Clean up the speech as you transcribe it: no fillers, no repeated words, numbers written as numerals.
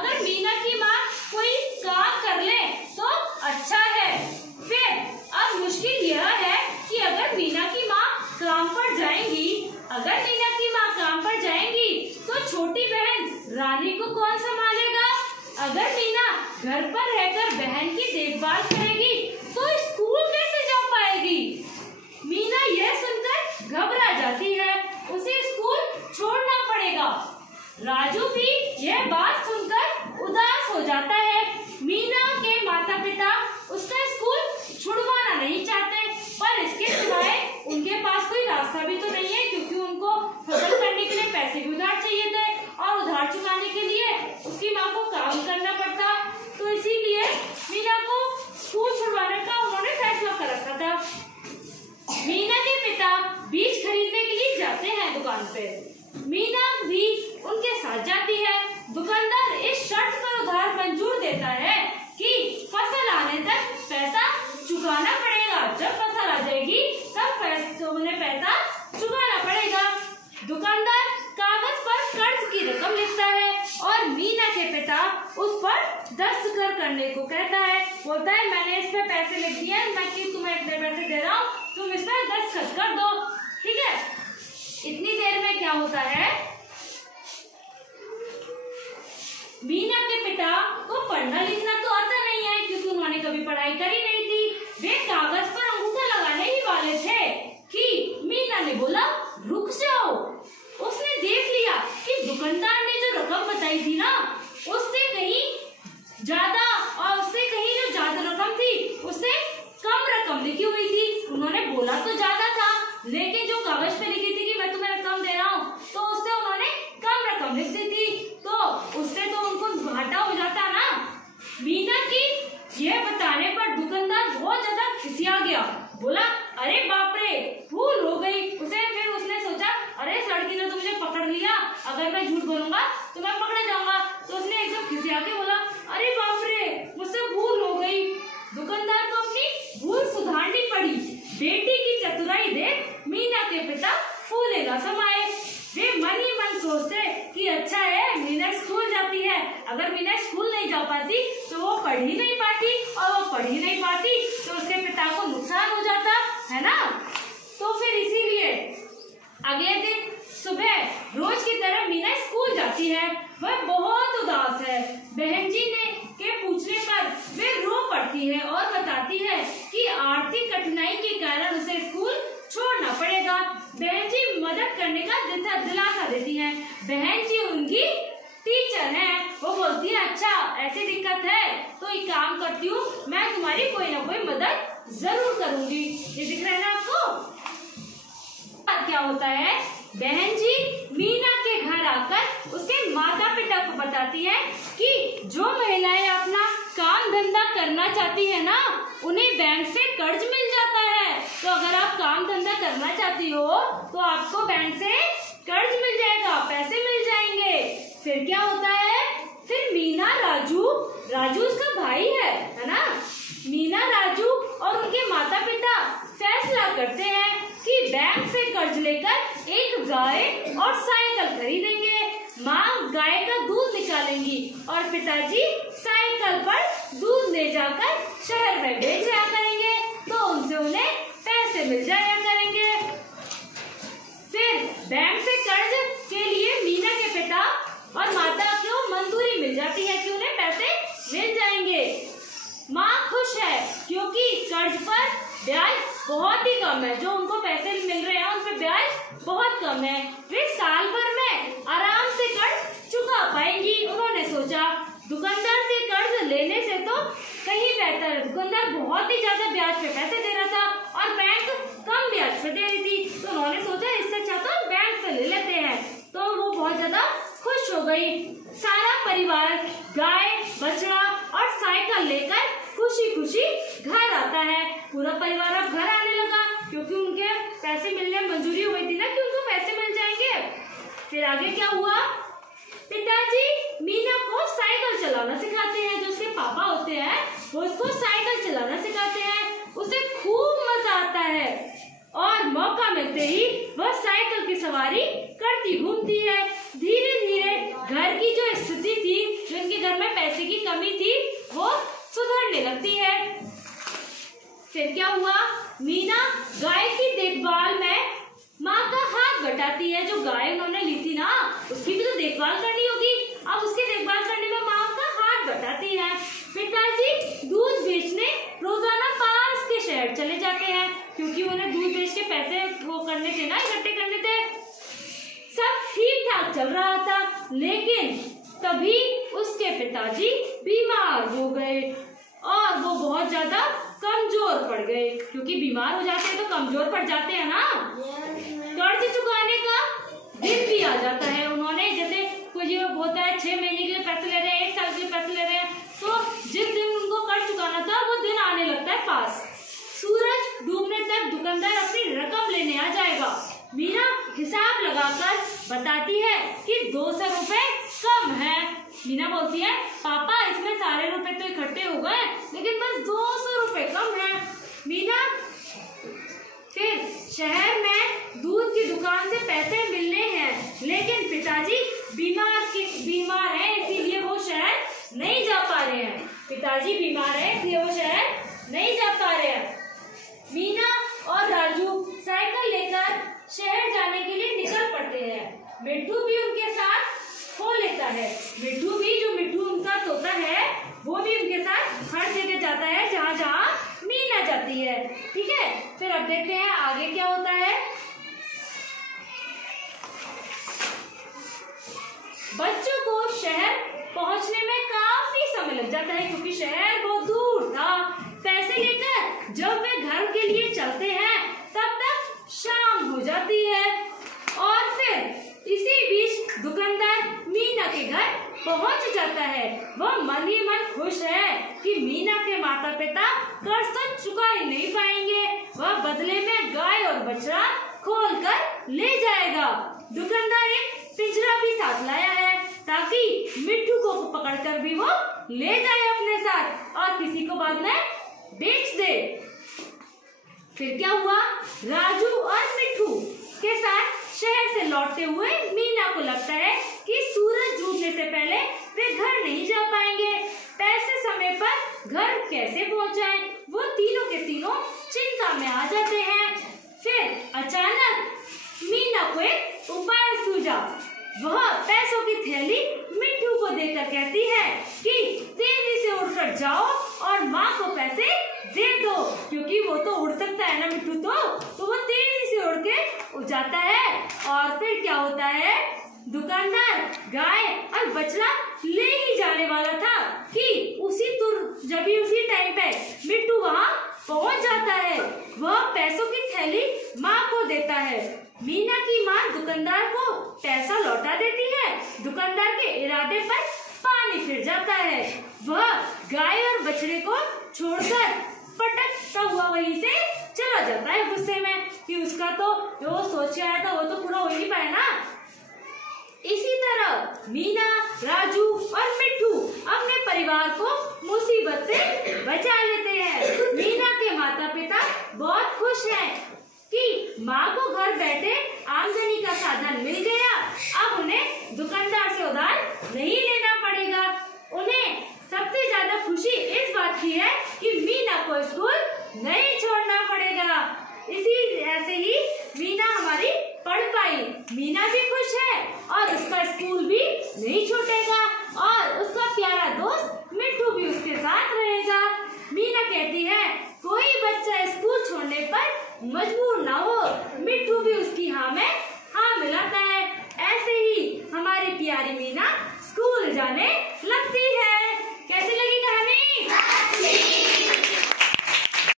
अगर मीना की माँ कोई काम कर ले तो अच्छा है। फिर अब मुश्किल यह है कि अगर मीना की माँ काम पर जाएंगी, तो छोटी बहन रानी को कौन संभालेगा? अगर मीना घर पर रहकर बहन की देखभाल करेगी तो स्कूल कैसे जा पाएगी? मीना यह सुनकर घबरा जाती है, उसे स्कूल छोड़ना पड़ेगा। राजू भी यह बात सुनकर उदास हो जाता है। मीना के माता पिता उसका स्कूल छुड़वाना नहीं चाहते, पर इसके सिवाय उनके पास कोई रास्ता भी तो नहीं है, क्योंकि उनको फसल करने के लिए पैसे भी उधार चाहिए थे और उधार चुकाने के लिए उसकी माँ को काम करना पड़ता। तो इसीलिए मीना को स्कूल छुड़वाने का उन्होंने फैसला कर रखा था। मीना के पिता बीज खरीदने के लिए जाते हैं दुकान पे। मीना भी उनके साथ जाती है। दुकानदार इस शर्त पर उधार मंजूर देता है कि फसल आने तक पैसा चुकाना पड़ेगा। जब फसल आ जाएगी तब उन्हें पैसा चुकाना पड़ेगा। दुकानदार कागज पर कर्ज की रकम लिखता है और मीना के पिता उस पर दस्तखत करने को कहता है। बोलता है मैंने इस पे पैसे लिख दिए, मैं कि तुम्हें इतने पैसे दे रहा हूँ, तुम इस पर दस्तखत कर दो, ठीक है। इतनी देर में क्या होता है, मीना के पिता को पढ़ना लिखना तो आता नहीं है, क्योंकि उन्होंने कभी पढ़ाई करी नहीं थी। वे कागज पर अंगूठा लगाने ही वाले थे कि मीना ने बोला रुक जाओ। उसने देख लिया कि दुकानदार ने जो रकम बताई थी ना, उससे कहीं ज्यादा और उससे कहीं जो ज्यादा रकम थी उससे कम रकम लिखी हुई थी। उन्होंने बोला तो ज्यादा था, लेकिन जो कागज पे लिखी थी कि मैं तुम्हें रकम दे रहा हूँ, तो उससे उन्होंने कम रकम लिख दी थी, तो उससे तो उनको घाटा हो जाता ना। मीना की यह बताने पर दुकानदार बहुत ज्यादा खिसिया गया। बोला अरे बाप रे, भूल हो गई। फिर उसने सोचा अरे सड़की ने तो मुझे पकड़ लिया, अगर मैं झूठ बोलूंगा तो मैं पकड़ा जाऊंगा। तो उसने एकदम खिसिया के बोला अरे बाप रे, मुझसे भूल हो गई। दुकानदार को अपनी भूल सुधारनी पड़ी। बेटी की चतुराई देख मीना के पिता फूले न समाये। वे मन ही मन सोचते कि अच्छा है मीना स्कूल जाती है, अगर मीना स्कूल नहीं जा पाती तो वो पढ़ ही नहीं पाती, और वो पढ़ ही नहीं पाती तो उसके पिता को नुकसान हो जाता है ना। तो फिर इसीलिए अगले दिन सुबह रोज की तरह मीना स्कूल जाती है। वह बहुत उदास है। बहन जी ने के पूछने पर वे रो पड़ती है और बताती है कि आर्थिक कठिनाई के कारण उसे स्कूल छोड़ना पड़ेगा। बहन जी मदद करने का दिलासा देती है। बहन जी उनकी टीचर है। वो बोलती है अच्छा ऐसी दिक्कत है तो एक काम करती हूँ, मैं तुम्हारी कोई ना कोई मदद जरूर करूंगी। ये दिख रहा है ना आपको? क्या होता है, बहन जी मीना के घर आकर उसके माता पिता को बताती है कि जो महिलाएं अपना काम धंधा करना चाहती है ना, उन्हें बैंक से कर्ज मिल जाता है। तो अगर आप काम धंधा करना चाहती हो तो आपको बैंक से कर्ज मिल जाएगा, पैसे मिल जाएंगे। फिर क्या होता है, फिर मीना राजू उसका भाई है ना, मीना राजू और उनके माता पिता फैसला करते हैं कि बैंक से कर्ज लेकर एक गाय और साइकिल खरीदेंगे। माँ गाय का दूध निकालेंगी और पिताजी साइकिल पर दूध ले जाकर शहर में बेच जाया करेंगे, तो उनसे उन्हें पैसे मिल जाया करेंगे। फिर बैंक से कर्ज के लिए मीना के पिता और माता को मंजूरी मिल जाती है कि उन्हें पैसे मिल जाएंगे। माँ खुश है क्योंकि कर्ज पर ब्याज बहुत ही कम है। जो उनको पैसे मिल रहे हैं उन पर ब्याज बहुत कम है। वे साल भर में आराम से कर्ज चुका पाएंगी। उन्होंने सोचा दुकानदार से कर्ज लेने से तो कहीं बेहतर है। दुकानदार बहुत ही ज्यादा ब्याज पे पैसे दे रहा था और बैंक कम ब्याज पे दे रही थी, तो उन्होंने सोचा इससे अच्छा तो बैंक से ले लेते हैं। तो वो बहुत ज्यादा खुश हो गई। सारा परिवार गाय बछड़ा और साइकिल लेकर खुशी खुशी घर आता है। पूरा परिवार अब घर आने लगा क्योंकि उनके पैसे मिलने मंजूरी हुई थी ना कि उनको पैसे मिल जाएंगे। फिर आगे क्या हुआ, पिताजी मीना को साइकिल चलाना सिखाते हैं। जो उसके पापा होते हैं वो उसको साइकिल चलाना सिखाते हैं। उसे खूब मजा आता है और मौका मिलते ही वह साइकिल की सवारी करती घूमती है। धीरे धीरे घर की जो स्थिति थी, जो इनके घर में पैसे की कमी थी, वो सुधरने लगती है। फिर क्या हुआ, मीना गाय की देखभाल में माँ का हाथ बटाती है। जो गाय उन्होंने ली थी ना, उसकी भी तो देखभाल करनी होगी। अब उसकी देखभाल करने में माँ का हाथ बटाती है। पिताजी दूध बेचने रोजाना पास के शहर चले जाते हैं, क्योंकि उन्हें दूध बेच के पैसे वो करने थे ना, इकट्ठे करने थे। सब ठीक ठाक चल रहा था, लेकिन तभी उसके पिताजी बीमार हो गए और वो बहुत ज्यादा कमजोर पड़ गए। क्योंकि बीमार हो जाते हैं तो कमजोर पड़ जाते हैं ना। कर्ज चुकाने का दिन भी आ जाता है। उन्होंने जैसे कोई होता है 6 महीने के लिए पैसे ले रहे हैं, 1 साल के लिए पैसे ले रहे हैं, तो जिस दिन उनको कर्ज चुकाना था वो दिन आने लगता है पास। सूरज डूबने तक दुकानदार अपनी रकम लेने आ जाएगा। मीना हिसाब लगाकर बताती है कि 200 रुपए कम है। मीना बोलती है, पापा इसमें सारे रुपए तो इकट्ठे हो गए, लेकिन बस 200 रुपए कम है। मीना फिर शहर में दूध की दुकान से पैसे मिलने हैं, लेकिन पिताजी बीमार है, इसीलिए वो शहर नहीं जा पा रहे हैं। पिताजी बीमार है, इसलिए वो शहर नहीं जा पा रहे हैं। मीना और राजू साइकिल लेकर शहर जाने के लिए निकल पड़ते हैं। मिट्टू भी उनके साथ हो लेता है। मिट्टू उनका तोता है, वो भी उनके साथ हर जगह जाता है जहाँ जहाँ मीना जाती है। ठीक है, फिर अब देखते हैं आगे क्या होता है। बच्चों को शहर पहुंचने में काफी समय लग जाता है, क्योंकि शहर बहुत दूर था। पैसे लेकर जब वे घर के लिए चलते हैं तब तक शाम हो जाती है और फिर इसी बीच दुकानदार मीना के घर पहुंच जाता है। वह मन ही मन खुश है कि मीना के माता पिता कर्ज तो चुका ही नहीं पाएंगे। वह बदले में गाय और बछड़ा खोल कर ले जाएगा। दुकानदार एक पिंजरा भी साथ लाया है, ताकि मिट्टू को पकड़कर भी वो ले जाए अपने साथ और किसी को बाद में बेच दे। फिर क्या हुआ, राजू और मिट्टू के साथ शहर से लौटते हुए मीना को लगता है कि सूरज डूबने से पहले वे घर नहीं जा पाएंगे। पैसे समय पर घर कैसे पहुंचाएं? वो तीनों के तीनों चिंता में आ जाते हैं। फिर अचानक मीना को एक उपाय सूझा। वह पैसों की थैली मिट्टू को देकर कहती है कि तेजी से उड़कर जाओ और माँ को पैसे दे दो, क्योंकि वो तो उड़ सकता है ना मिट्टू, तो वो तेजी से उड़ के जाता है। और फिर क्या होता है, दुकानदार गाय और बछड़ा ले ही जाने वाला था कि उसी टाइम पे मिट्टू वहाँ पहुँच जाता है। वह पैसों की थैली माँ को देता है। मीना की माँ दुकानदार को पैसा लौटा देती है। दुकानदार के इरादे पर पानी फिर जाता है। वह गाय और बछड़े को छोड़कर पटकता हुआ वहीं से चला जाता है, गुस्से में कि उसका तो जो सोच के आया था वो तो पूरा हो ही नहीं पाया ना। इसी तरह मीना, राजू और मिट्टू अपने परिवार को मुसीबत से बचा लेते हैं। मीना के माता पिता बहुत खुश हैं कि माँ को घर बैठे आमदनी का साधन मिल गया। अब उन्हें दुकानदार से उधार नहीं लेना पड़ेगा। उन्हें सबसे ज्यादा खुशी इस बात की है कि मीना को स्कूल नहीं छोड़ना पड़ेगा। ऐसे ही मीना हमारी पढ़ पाई। मीना भी खुश है और उसका स्कूल भी नहीं छूटेगा और उसका प्यारा दोस्त मिट्टू भी उसके साथ रहेगा। मीना कहती है, कोई बच्चा स्कूल छोड़ने पर मजबूर ना हो। मिट्टू भी उसकी हाँ में हाँ मिलाता है। ऐसे ही हमारी प्यारी मीना स्कूल जाने